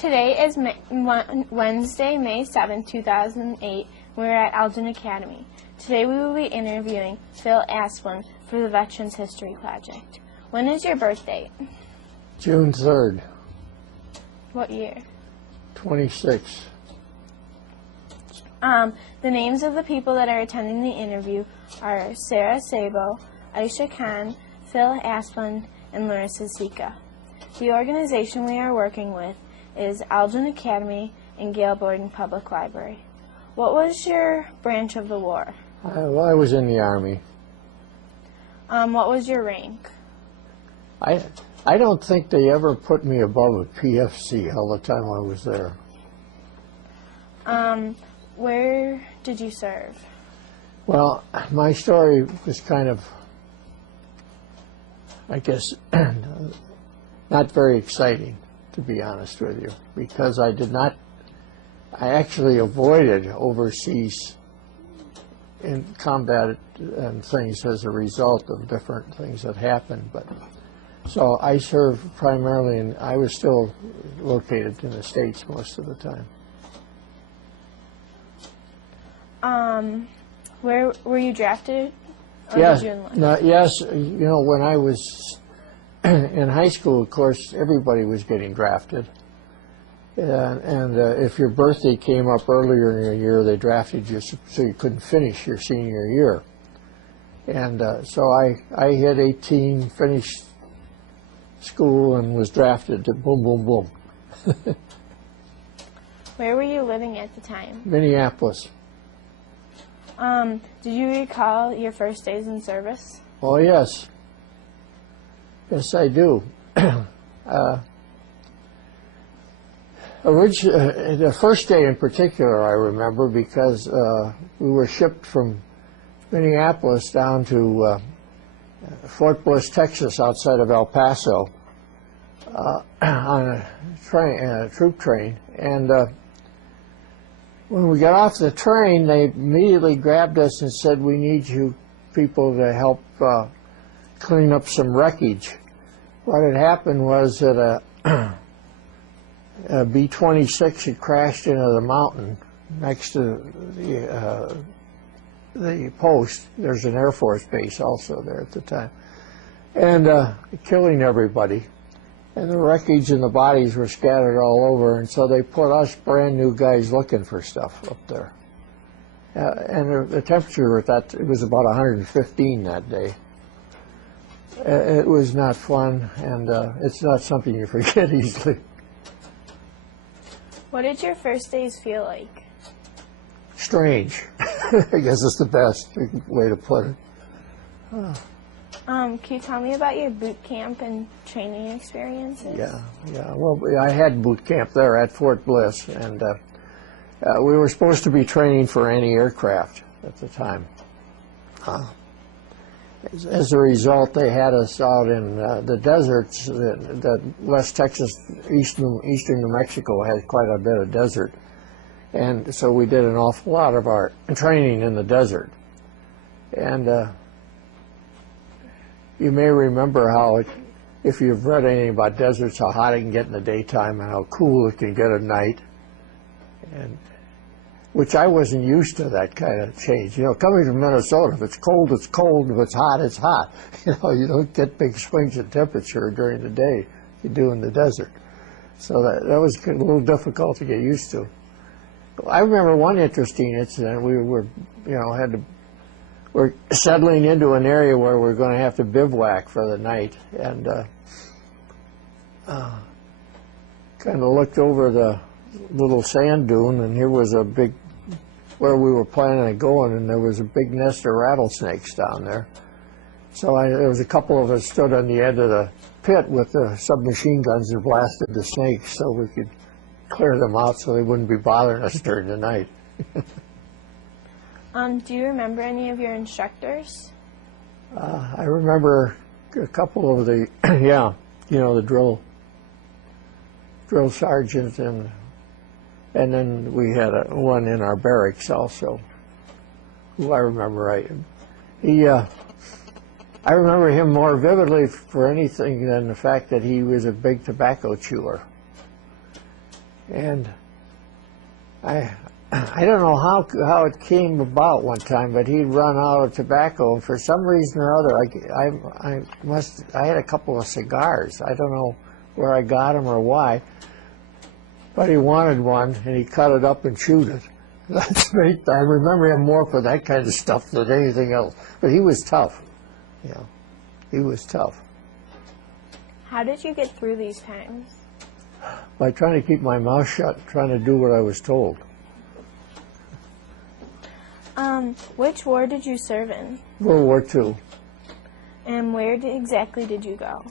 Today is Wednesday, May 7, 2008. We're at Alden Academy. Today we will be interviewing Phil Asplund for the Veterans History Project. When is your birthday? June 3rd. What year? 26. The names of the people that are attending the interview are Sarah Sabo, Aisha Khan, Phil Asplund, and Larissa Sika. The organization we are working with is Alden Academy and Gail Borden Public Library. What was your branch of the war? I was in the Army. What was your rank? I don't think they ever put me above a PFC all the time I was there. Where did you serve? Well, my story was kind of, I guess, not very exciting, to be honest with you, because I actually avoided overseas in combat and things as a result of different things that happened. But so I served primarily, and I was still located in the States most of the time. Where were you drafted? Or Yes, did you enlist? no, yes. You know, when I was in high school, of course, everybody was getting drafted. And if your birthday came up earlier in your year, they drafted you so you couldn't finish your senior year. And so I hit 18, finished school, and was drafted to boom, boom, boom. Where were you living at the time? Minneapolis. Did you recall your first days in service? Oh, yes. Yes, I do. The first day in particular I remember because we were shipped from Minneapolis down to Fort Bliss, Texas, outside of El Paso, on a troop train. And when we got off the train, they immediately grabbed us and said, "We need you people to help clean up some wreckage." What had happened was that a B-26 had crashed into the mountain next to the post. There's an Air Force base also there at the time, and killing everybody. And the wreckage and the bodies were scattered all over, and so they put us brand new guys looking for stuff up there. And the temperature at that, it was about 115 that day. It was not fun, and it's not something you forget easily. What did your first days feel like? Strange. I guess it's the best way to put it. Can you tell me about your boot camp and training experiences? Yeah. Well, I had boot camp there at Fort Bliss, and we were supposed to be training for anti-aircraft at the time. As a result, they had us out in the deserts. The West Texas, eastern New Mexico has quite a bit of desert. And so we did an awful lot of our training in the desert. And you may remember how, if you've read anything about deserts, how hot it can get in the daytime and how cool it can get at night. And which I wasn't used to, that kind of change. You know, coming from Minnesota, if it's cold, it's cold. If it's hot, it's hot. You know, you don't get big swings in temperature during the day you do in the desert. So that was a little difficult to get used to. I remember one interesting incident. We were, you know, we're settling into an area where we're going to have to bivouac for the night, and kind of looked over the little sand dune, and here was a big, where we were planning on going, and there was a big nest of rattlesnakes down there. So there was a couple of us stood on the edge of the pit with the submachine guns and blasted the snakes so we could clear them out so they wouldn't be bothering us during the night. Do you remember any of your instructors? I remember a couple of the, yeah, you know, the drill sergeant, and then we had one in our barracks also, who I remember. I remember him more vividly for anything than the fact that he was a big tobacco chewer. And I don't know how it came about one time, but he'd run out of tobacco, and for some reason or other, I had a couple of cigars. I don't know where I got them or why, but he wanted one, and he cut it up and chewed it. That's great. I remember him more for that kind of stuff than anything else. But he was tough. Yeah, he was tough. How did you get through these times? By trying to keep my mouth shut, trying to do what I was told. Which war did you serve in? World War II. And where exactly did you go?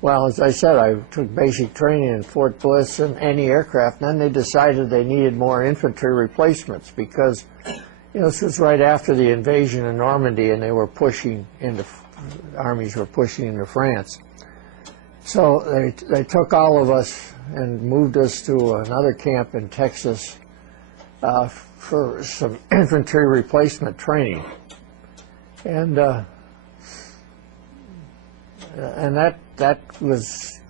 Well, as I said, I took basic training in Fort Bliss and anti-aircraft, and then they decided they needed more infantry replacements because, this was right after the invasion of Normandy, and they were armies were pushing into France. So they took all of us and moved us to another camp in Texas for some infantry replacement training, and that was,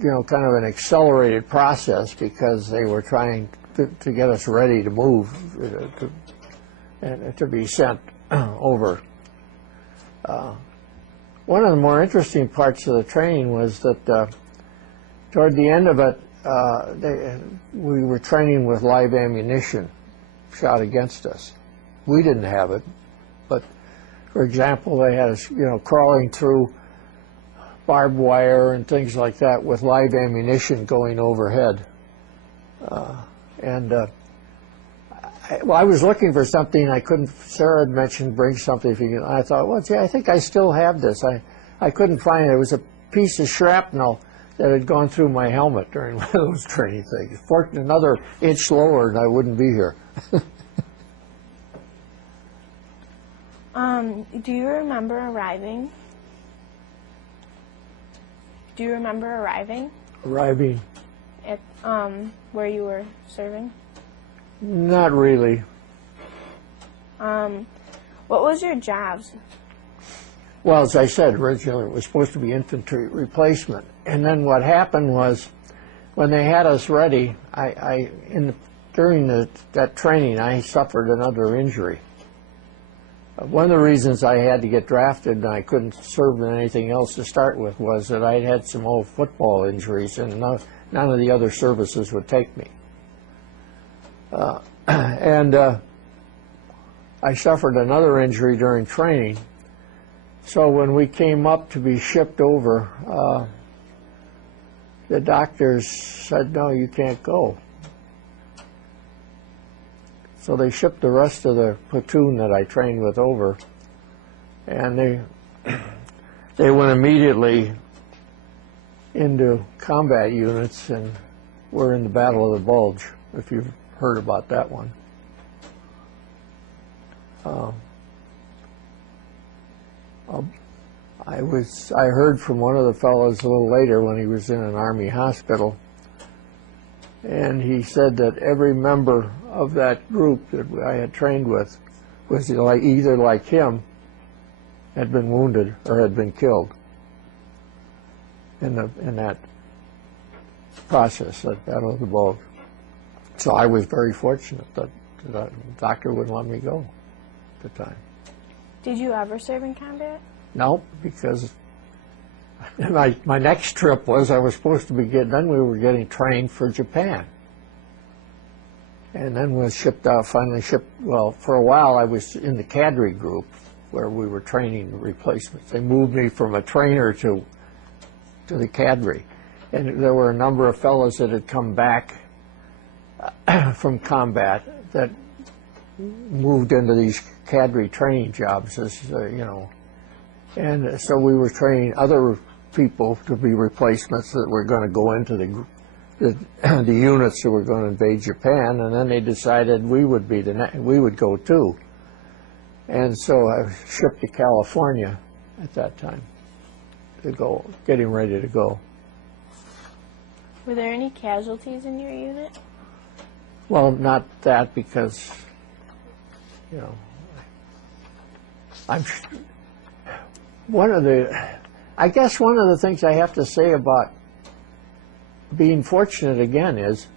kind of an accelerated process because they were trying to get us ready to move and to be sent over. One of the more interesting parts of the training was that toward the end of it, we were training with live ammunition shot against us. We didn't have it, but for example, they had us, crawling through barbed wire and things like that with live ammunition going overhead. I was looking for something I couldn't. Sarah had mentioned bring something. If you, I thought, well, gee, I think I still have this. I couldn't find it. It was a piece of shrapnel that had gone through my helmet during one of those training things. Fortunately, another inch lower, and I wouldn't be here. Do you remember arriving? Do you remember arriving? Arriving? At where you were serving? Not really. What was your jobs? Well, as I said originally, it was supposed to be infantry replacement. And then what happened was, when they had us ready, during that training, I suffered another injury. One of the reasons I had to get drafted and I couldn't serve in anything else to start with was that I'd had some old football injuries and none of the other services would take me. I suffered another injury during training. So when we came up to be shipped over, the doctors said, no, you can't go. So they shipped the rest of the platoon that I trained with over, and they went immediately into combat units and were in the Battle of the Bulge, if you've heard about that one. I heard from one of the fellows a little later when he was in an Army hospital, and he said that every member of that group that I had trained with was either like him, had been wounded, or had been killed in that process, that Battle of the Bulge. So I was very fortunate that the doctor wouldn't let me go at the time. Did you ever serve in combat? No, because my next trip was I was supposed to be then we were getting trained for Japan. And then was shipped out, finally shipped, well, for a while I was in the cadre group where we were training replacements. They moved me from a trainer to the cadre. And there were a number of fellows that had come back from combat that moved into these cadre training jobs, as and so we were training other people to be replacements that were going to go into the units that were going to invade Japan, and then they decided we would go too, and so I was shipped to California at that time to go, getting ready to go. Were there any casualties in your unit? Well, not that, because I guess one of the things I have to say about being fortunate again is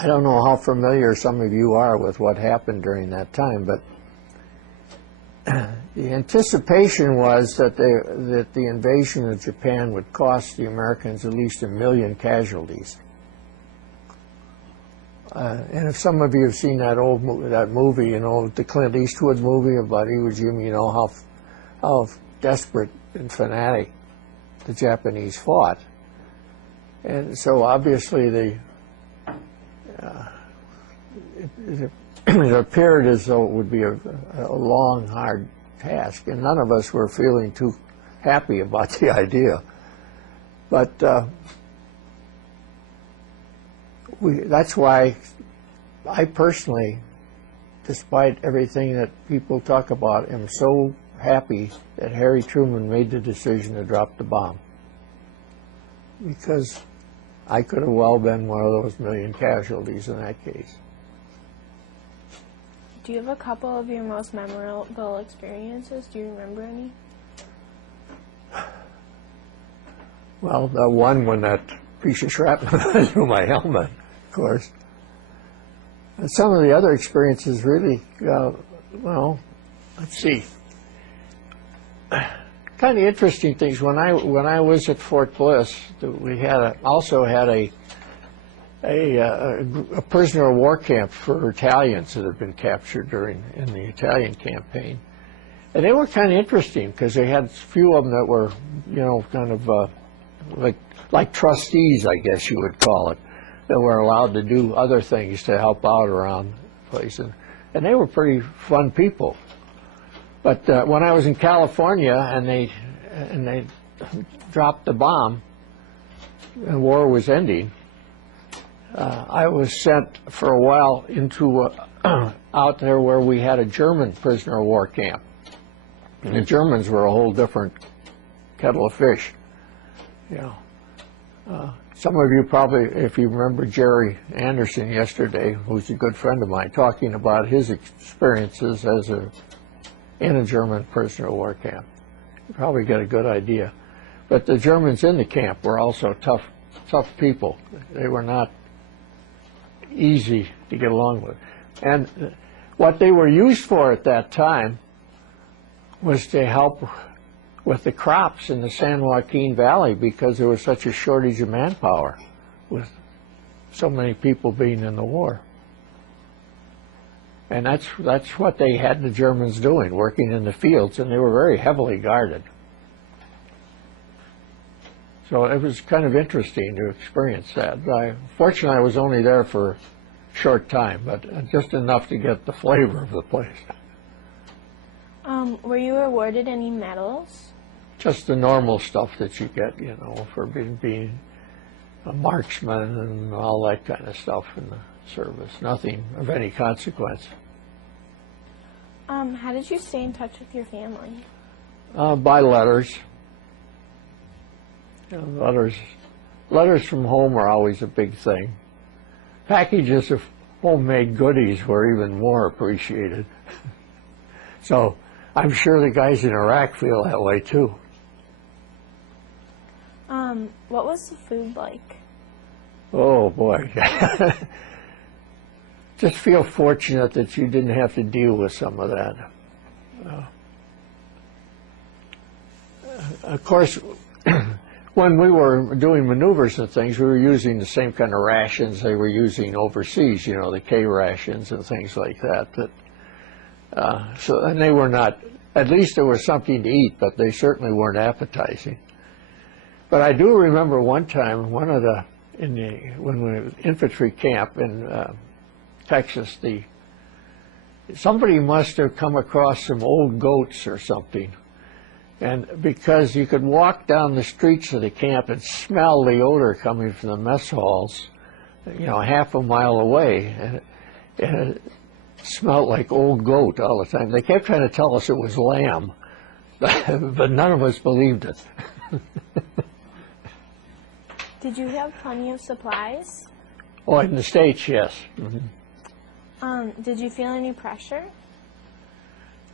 I don't know how familiar some of you are with what happened during that time, but the anticipation was that the invasion of Japan would cost the Americans at least 1 million casualties. And if some of you have seen that movie, you know, the Clint Eastwood movie about Iwo Jima, you know how desperate and fanatic the Japanese fought. And so obviously it appeared as though it would be a long, hard task, and none of us were feeling too happy about the idea. But that's why I personally, despite everything that people talk about, am so happy that Harry Truman made the decision to drop the bomb. Because I could have well been one of those 1 million casualties in that case. Do you have a couple of your most memorable experiences? Do you remember any? Well, the one when that piece of shrapnel went through my helmet, of course. And some of the other experiences really, well, let's see. Kind of interesting things. When I was at Fort Bliss, we also had a prisoner of war camp for Italians that had been captured in the Italian campaign, and they were kind of interesting because they had a few of them that were, you know, kind of like trustees, I guess you would call it, that were allowed to do other things to help out around the place, and they were pretty fun people. But when I was in California and they dropped the bomb, and the war was ending, I was sent for a while into out there where we had a German prisoner of war camp, and the Germans were a whole different kettle of fish. You know, some of you probably, if you remember Jerry Anderson yesterday, who's a good friend of mine, talking about his experiences in a German prisoner of war camp. You probably get a good idea. But the Germans in the camp were also tough people. They were not easy to get along with. And what they were used for at that time was to help with the crops in the San Joaquin Valley because there was such a shortage of manpower with so many people being in the war. And that's what they had the Germans doing, working in the fields, and they were very heavily guarded. So it was kind of interesting to experience that. Fortunately, I was only there for a short time, but just enough to get the flavor of the place. Were you awarded any medals? Just the normal stuff that you get, you know, for being a marksman and all that kind of stuff in the service. Nothing of any consequence. How did you stay in touch with your family? By letters. You know, letters from home are always a big thing. Packages of homemade goodies were even more appreciated. So I'm sure the guys in Iraq feel that way too. What was the food like? Oh boy. Just feel fortunate that you didn't have to deal with some of that. Of course, when we were doing maneuvers and things, we were using the same kind of rations they were using overseas, you know, the K rations and things like that. And they were not, at least there was something to eat, but they certainly weren't appetizing. But I do remember one time, when we were in infantry camp in Texas, somebody must have come across some old goats or something. And because you could walk down the streets of the camp and smell the odor coming from the mess halls, you know, half a mile away, and it smelled like old goat all the time. They kept trying to tell us it was lamb, but none of us believed it. Did you have plenty of supplies? Oh, in the States, yes. Mm-hmm. Did you feel any pressure?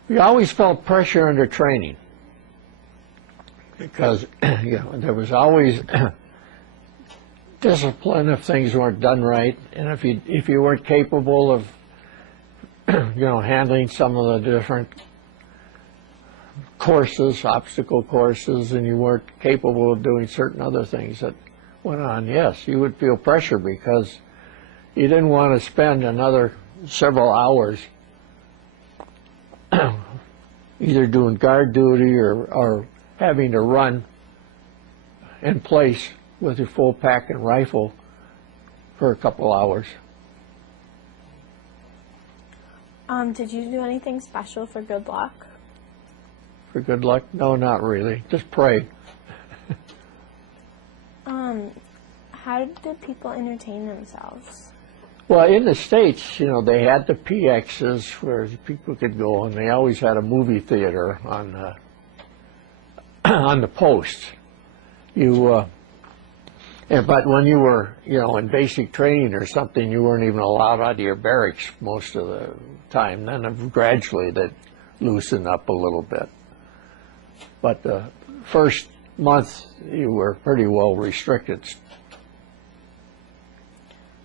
We always felt pressure under training because you know, there was always discipline if things weren't done right, and if you weren't capable of handling some of the different courses, obstacle courses, and you weren't capable of doing certain other things that went on, yes, you would feel pressure because you didn't want to spend another several hours either doing guard duty or having to run in place with your full pack and rifle for a couple hours. Did you do anything special for good luck? For good luck? No, not really. Just pray. How did people entertain themselves? Well, in the States, they had the PXs where people could go, and they always had a movie theater on on the post. But when you were, in basic training or something, you weren't even allowed out of your barracks most of the time. Then gradually that loosened up a little bit. But the first month, you were pretty well restricted.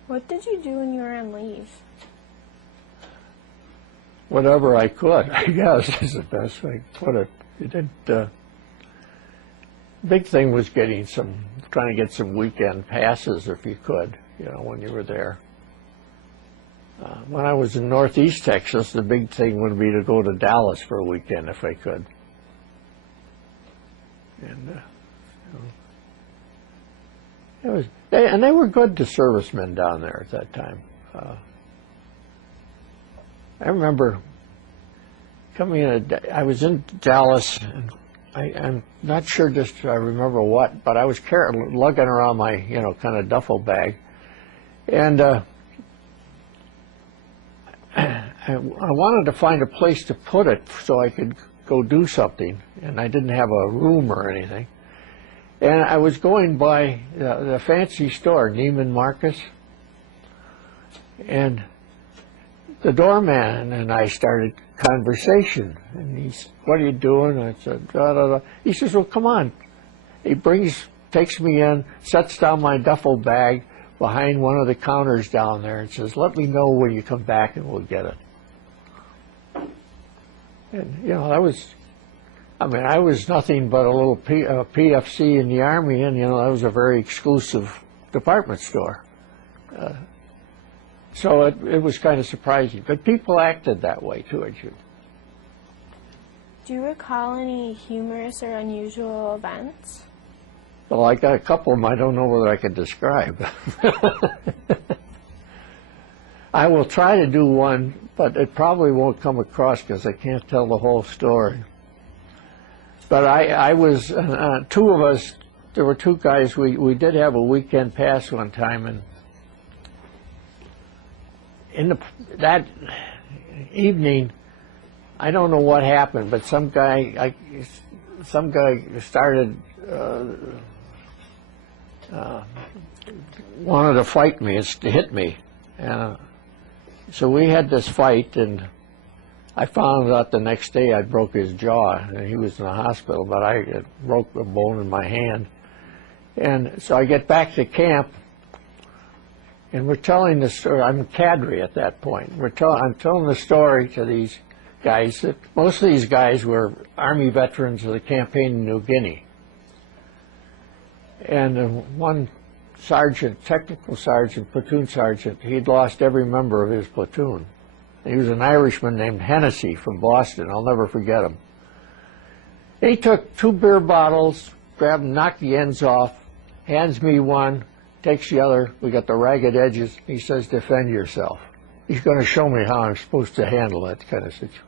What did you do when you were on leave? Whatever I could, I guess, is the best way to put it. You didn't. Big thing was trying to get some weekend passes if you could, when you were there. When I was in Northeast Texas, the big thing would be to go to Dallas for a weekend if I could. And they were good to servicemen down there at that time. I remember coming in. I was in Dallas, and I'm not sure just I remember what, but I was lugging around my kind of duffel bag, and I wanted to find a place to put it so I could go do something, and I didn't have a room or anything. And I was going by the fancy store, Neiman Marcus, and the doorman and I started conversation. And he said, "What are you doing?" I said, "Da, da, da." He says, "Well, come on." He takes me in, sets down my duffel bag behind one of the counters down there and says, "Let me know when you come back and we'll get it." And, that was, I was nothing but a little PFC in the Army, and, that was a very exclusive department store. So it was kind of surprising. But people acted that way towards you. Do you recall any humorous or unusual events? Well, I got a couple of them I don't know whether I could describe. I will try to do one, but it probably won't come across because I can't tell the whole story. But I was, two of us, there were two guys, we did have a weekend pass one time, and that evening, I don't know what happened, but some guy started, wanted to fight me, to hit me. And so we had this fight, and I found out the next day I broke his jaw, and he was in the hospital, but I broke a bone in my hand. And so I get back to camp, and we're telling the story. I'm a cadre at that point. I'm telling the story to these guys. That most of these guys were Army veterans of the campaign in New Guinea. And one sergeant, technical sergeant, platoon sergeant, he'd lost every member of his platoon. He was an Irishman named Hennessy from Boston. I'll never forget him. He took 2 beer bottles, grabbed them, knocked the ends off, hands me one, takes the other. We got the ragged edges. He says, "Defend yourself." He's going to show me how I'm supposed to handle that kind of situation.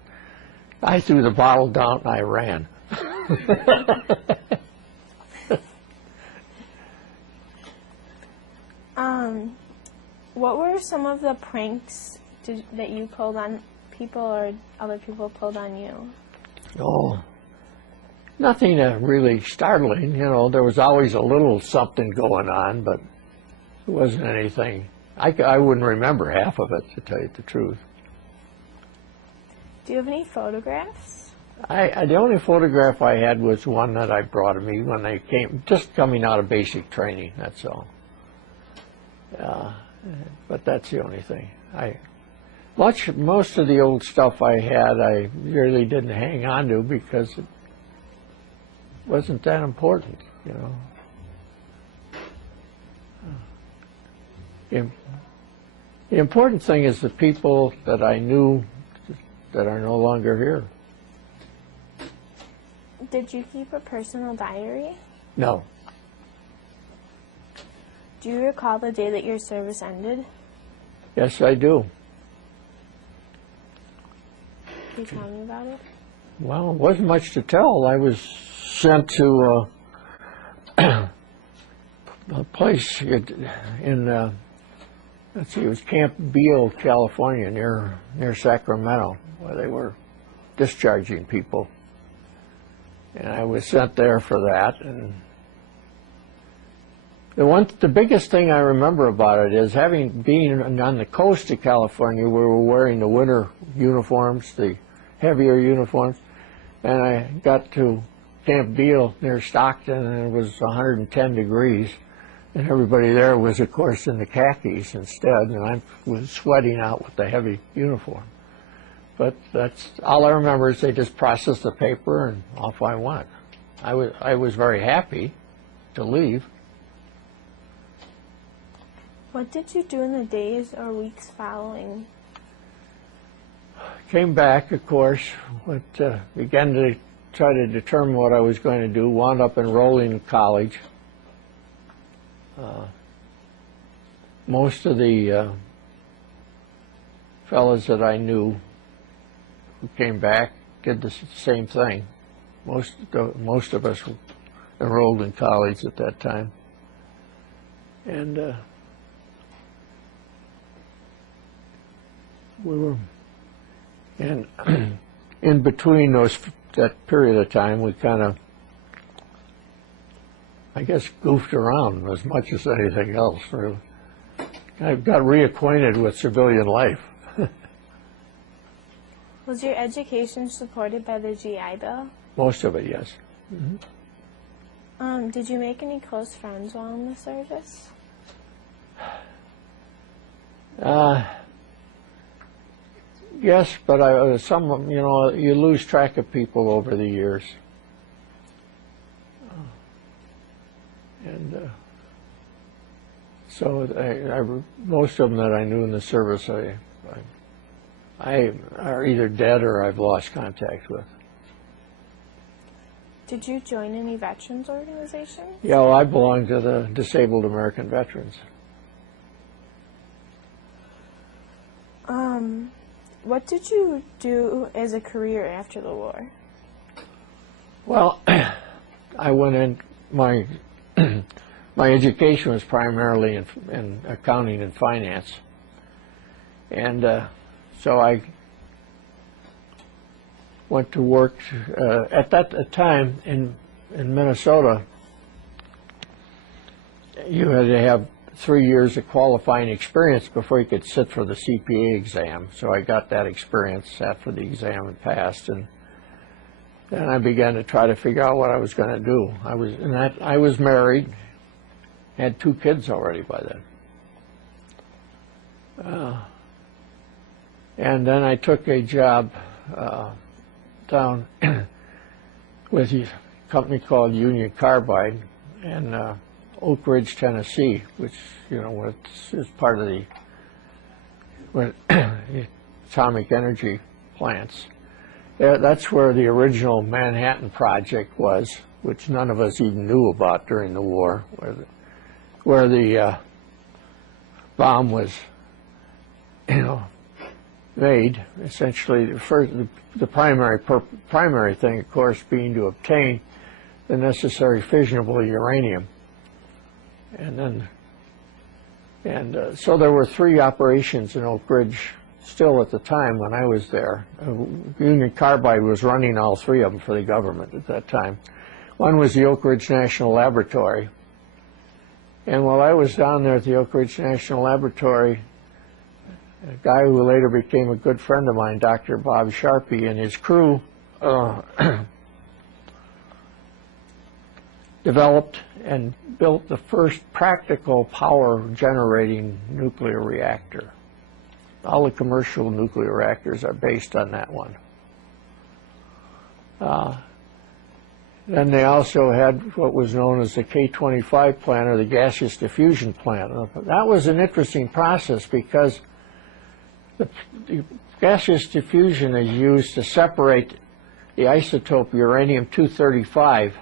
I threw the bottle down and I ran. What were some of the pranks that you pulled on people or other people pulled on you? Oh, nothing really startling. There was always a little something going on, but it wasn't anything. I wouldn't remember half of it, to tell you the truth. Do you have any photographs? The only photograph I had was one that I brought to me when they came, just coming out of basic training, that's all. But that's the only thing. Most of the old stuff I had, I really didn't hang on to because it wasn't that important, you know. The important thing is the people that I knew that are no longer here. Did you keep a personal diary? No. Do you recall the day that your service ended? Yes, I do. Can you tell me about it? Well, it wasn't much to tell. I was sent to a place in, let's see, it was Camp Beale, California, near Sacramento, where they were discharging people. And I was sent there for that. And the biggest thing I remember about it is being on the coast of California, we were wearing the winter uniforms, the heavier uniforms, and I got to Camp Beale near Stockton, and it was 110 degrees, and everybody there was, of course, in the khakis instead, and I was sweating out with the heavy uniform. But that's all I remember is they just processed the paper, and off I went. I was very happy to leave. What did you do in the days or weeks following? Came back, of course, began to try to determine what I was going to do, wound up enrolling in college. Most of the fellows that I knew who came back did the same thing. Most of us enrolled in college at that time. And we were, and in between that period of time, we kind of, I guess, goofed around as much as anything else. Really. I got reacquainted with civilian life. Was your education supported by the GI Bill? Most of it, yes. Mm-hmm. Did you make any close friends while in the service? Yes, but you lose track of people over the years. And so most of them that I knew in the service, I are either dead or I've lost contact with. Did you join any veterans organizations? Yeah, well, I belong to the Disabled American Veterans. What did you do as a career after the war? Well, I went in, my education was primarily in accounting and finance. And so I went to work at that time in Minnesota. You had to have 3 years of qualifying experience before you could sit for the CPA exam. So I got that experience, sat for the exam and passed, and then I began to try to figure out what I was going to do. I was married, had 2 kids already by then. And then I took a job down with a company called Union Carbide in Oak Ridge, Tennessee, which, is part of the atomic energy plants. That's where the original Manhattan Project was, which none of us even knew about during the war, where the bomb was, made. Essentially, the primary thing, of course, being to obtain the necessary fissionable uranium. So there were 3 operations in Oak Ridge still at the time when I was there. Union Carbide was running all 3 of them for the government at that time. One was the Oak Ridge National Laboratory. And while I was down there at the Oak Ridge National Laboratory, a guy who later became a good friend of mine, Dr. Bob Sharpie, and his crew developed and built the first practical power generating nuclear reactor. All the commercial nuclear reactors are based on that one. Then they also had what was known as the K-25 plant, or the gaseous diffusion plant. That was an interesting process because the gaseous diffusion is used to separate the isotope uranium-235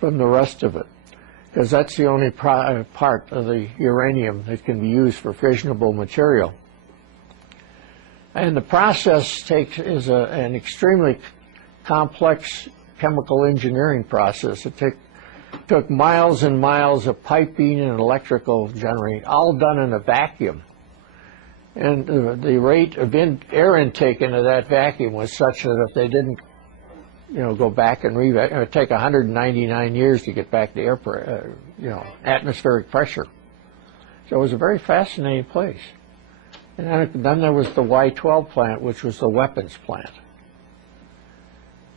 from the rest of it, because that's the only part of the uranium that can be used for fissionable material. And the process is an extremely complex chemical engineering process. It took miles and miles of piping and electrical generating, all done in a vacuum. And the rate of air intake into that vacuum was such that if they didn't, go back and it would take 199 years to get back to atmospheric pressure. So it was a very fascinating place. And then there was the Y-12 plant, which was the weapons plant.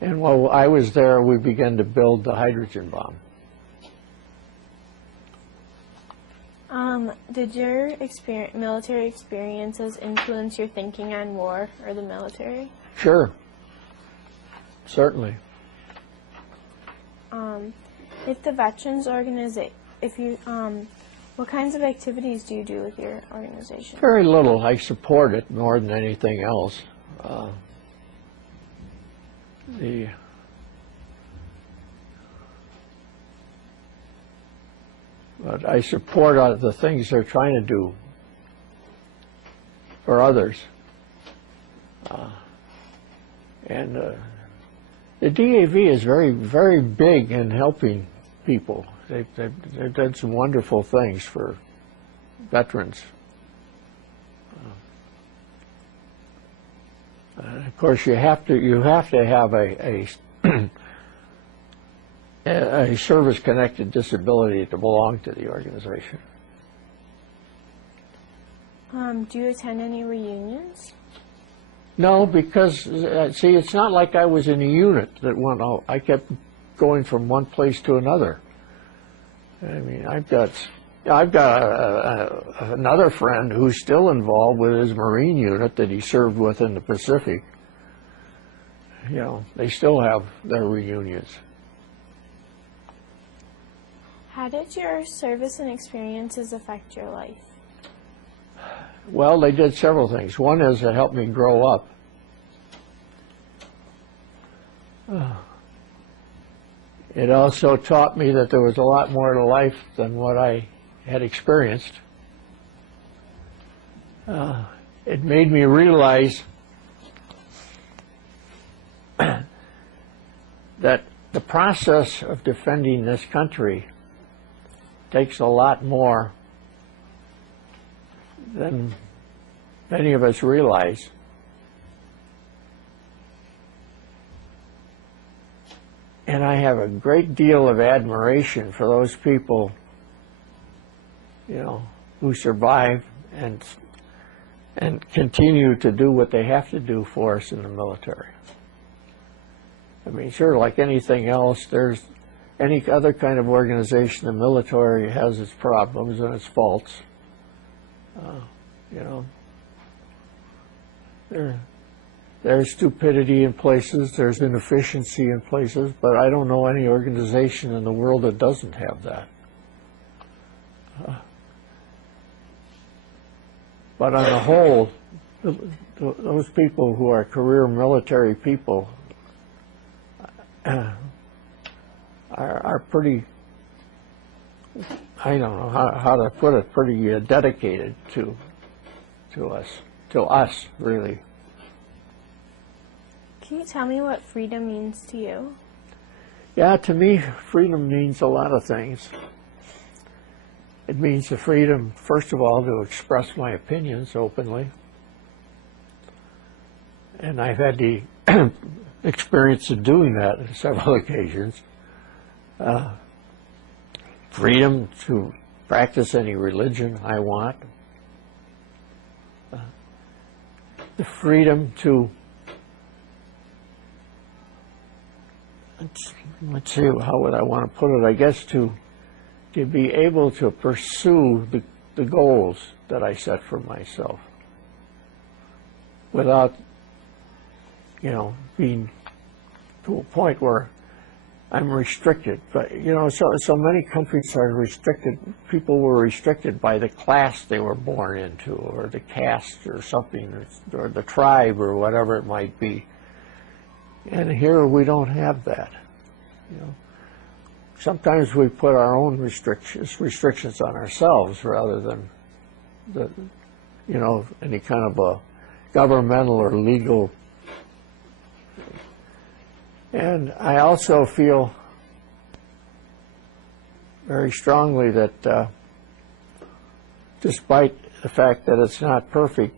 And while I was there, we began to build the hydrogen bomb. Did your military experiences influence your thinking on war or the military? Sure. Certainly. If the veterans organization, what kinds of activities do you do with your organization? Very little. I support it more than anything else. But I support the things they're trying to do for others. And the DAV is very, very big in helping people. They've done some wonderful things for veterans. Of course, you have to have a service-connected disability to belong to the organization. Do you attend any reunions? No, because, see, it's not like I was in a unit that went out. I kept going from one place to another. I mean, I've got another friend who's still involved with his Marine unit that he served with in the Pacific. They still have their reunions. How did your service and experiences affect your life? Well, they did several things. One is it helped me grow up. It also taught me that there was a lot more to life than what I had experienced. It made me realize that the process of defending this country takes a lot more than many of us realize. And I have a great deal of admiration for those people, who survive and continue to do what they have to do for us in the military. I mean, sure, like anything else, there's any other kind of organization, the military has its problems and its faults. There's stupidity in places, there's inefficiency in places, but I don't know any organization in the world that doesn't have that. But on the whole, those people who are career military people are pretty, I don't know how to put it, pretty dedicated to us, really. Can you tell me what freedom means to you? Yeah, to me, freedom means a lot of things. It means the freedom, first of all, to express my opinions openly. And I've had the experience of doing that on several occasions. Freedom to practice any religion I want. The freedom to let's see, how would I want to put it? I guess to be able to pursue the goals that I set for myself without, being to a point where I'm restricted. But, so many countries are restricted. People were restricted by the class they were born into, or the caste or something, or the tribe or whatever it might be. And here we don't have that. Sometimes we put our own restrictions on ourselves rather than any kind of a governmental or legal. And I also feel very strongly that despite the fact that it's not perfect,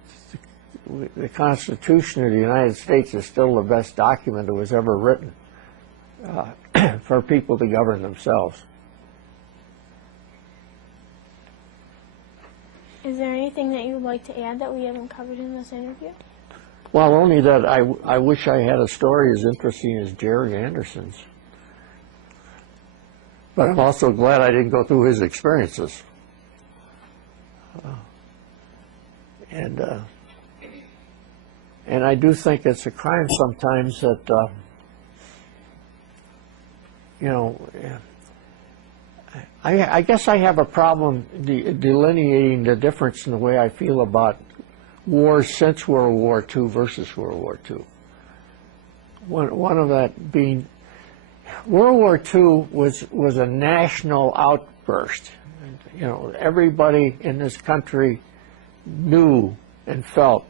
the Constitution of the United States is still the best document that was ever written for people to govern themselves. Is there anything that you would like to add that we haven't covered in this interview? Well, only that I wish I had a story as interesting as Jerry Anderson's. But I'm also glad I didn't go through his experiences. And I do think it's a crime sometimes that, I guess I have a problem delineating the difference in the way I feel about wars since World War II versus World War II. One of that being, World War II was a national outburst. Everybody in this country knew and felt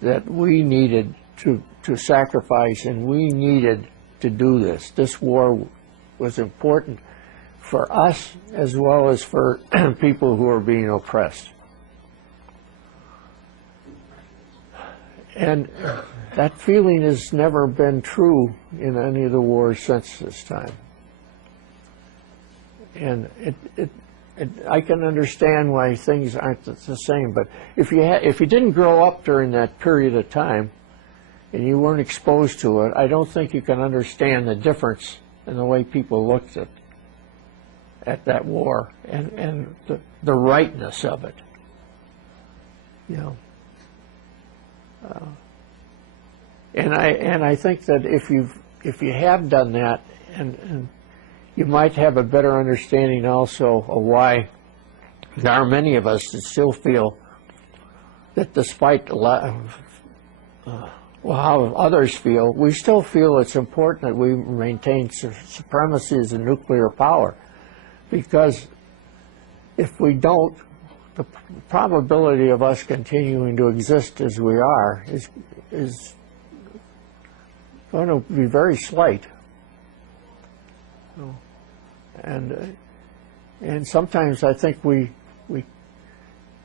that we needed to sacrifice, and we needed to do this. This war was important for us as well as for people who are being oppressed. And that feeling has never been true in any of the wars since this time. And I can understand why things aren't the same, but if you didn't grow up during that period of time and you weren't exposed to it, I don't think you can understand the difference in the way people looked at that war and the rightness of it. And I think that if you have done that, and you might have a better understanding also of why there are many of us that still feel that despite how others feel, we still feel it's important that we maintain supremacy as a nuclear power. Because if we don't, the probability of us continuing to exist as we are is going to be very slight. And sometimes I think we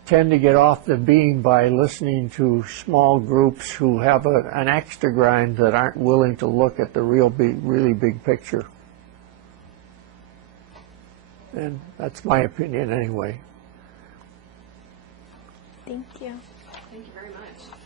tend to get off the beam by listening to small groups who have an axe to grind that aren't willing to look at the really big picture. And that's my opinion anyway. Thank you. Thank you very much.